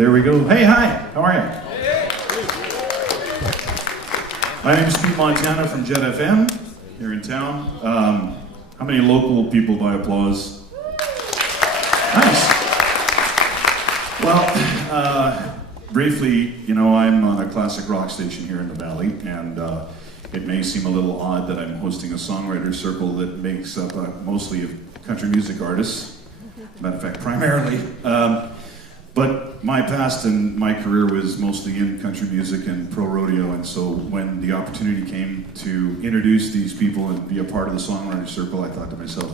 There we go. Hey, hi. How are you? My name is Pete Montana from Jet FM here in town. How many local people by applause? Nice. Well, briefly, you know, I'm on a classic rock station here in the Valley, and it may seem a little odd that I'm hosting a songwriter circle that makes up mostly of country music artists. Matter of fact, primarily. But my past and my career was mostly in country music and pro rodeo, and so when the opportunity came to introduce these people and be a part of the songwriter circle, I thought to myself,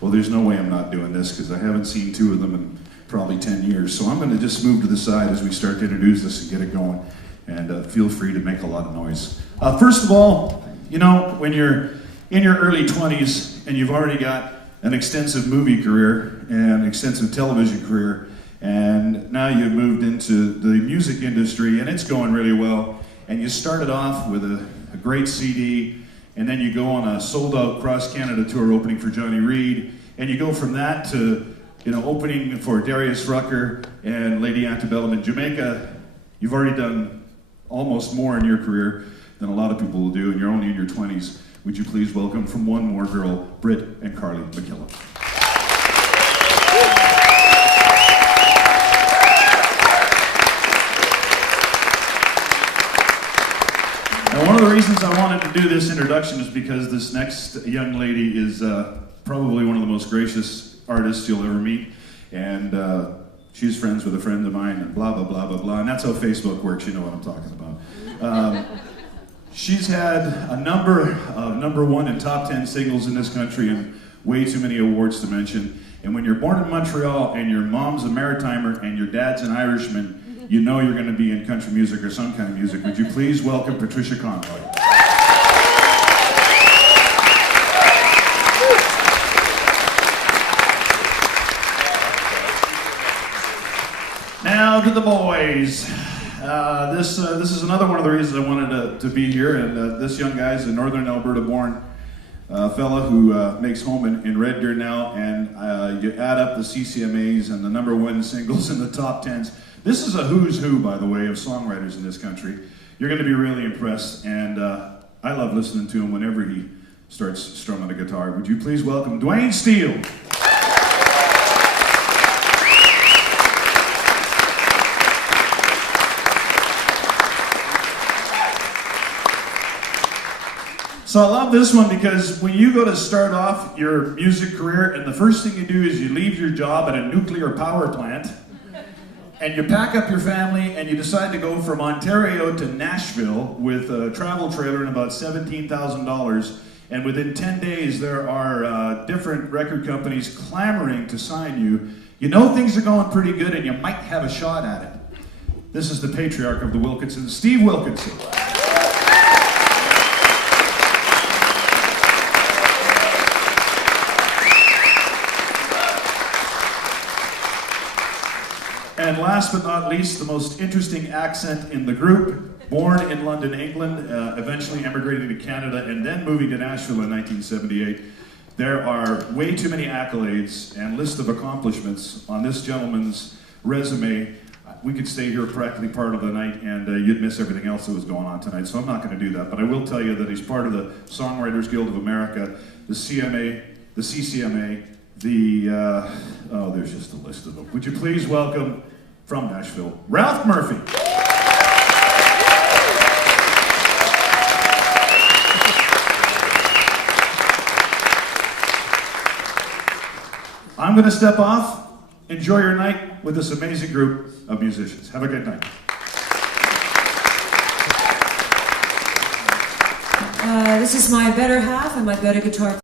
well, there's no way I'm not doing this, because I haven't seen two of them in probably 10 years. So I'm going to just move to the side as we start to introduce this and get it going, and feel free to make a lot of noise. First of all, you know, when you're in your early 20s and you've already got an extensive movie career and extensive television career, and now you've moved into the music industry and it's going really well, and you started off with a great CD, and then you go on a sold-out cross-Canada tour opening for Johnny Reid, and you go from that to, you know, opening for Darius Rucker and Lady Antebellum in Jamaica. You've already done almost more in your career than a lot of people will do, and you're only in your 20s. Would you please welcome from One More Girl, Britt and Carly McKillop. Now, one of the reasons I wanted to do this introduction is because this next young lady is probably one of the most gracious artists you'll ever meet, and she's friends with a friend of mine, and blah, blah, blah, blah, blah, and that's how Facebook works, you know what I'm talking about. She's had a number of number one and top 10 singles in this country and way too many awards to mention. And when you're born in Montreal and your mom's a Maritimer and your dad's an Irishman, you know you're going to be in country music or some kind of music. Would you please welcome Patricia Conroy? Now to the boys. This is another one of the reasons I wanted to be here, and this young guy is a Northern Alberta born fella who makes home in Red Deer now, and you add up the CCMAs and the number one singles in the top 10s. This is a who's who, by the way, of songwriters in this country. You're going to be really impressed, and I love listening to him whenever he starts strumming a guitar. Would you please welcome Duane Steele? So I love this one because when you go to start off your music career, and the first thing you do is you leave your job at a nuclear power plant, and you pack up your family and you decide to go from Ontario to Nashville with a travel trailer and about $17,000, and within 10 days there are different record companies clamoring to sign you. You know things are going pretty good and you might have a shot at it. This is the patriarch of the Wilkinson, Steve Wilkinson. And last but not least, the most interesting accent in the group, born in London, England, eventually emigrating to Canada, and then moving to Nashville in 1978. There are way too many accolades and list of accomplishments on this gentleman's resume. We could stay here practically part of the night, and you'd miss everything else that was going on tonight, so I'm not going to do that. But I will tell you that he's part of the Songwriters Guild of America, the CMA, the CCMA, oh, there's just a list of them. Would you please welcome, from Nashville, Ralph Murphy. I'm going to step off. Enjoy your night with this amazing group of musicians. Have a good night. This is my better half and my better guitar.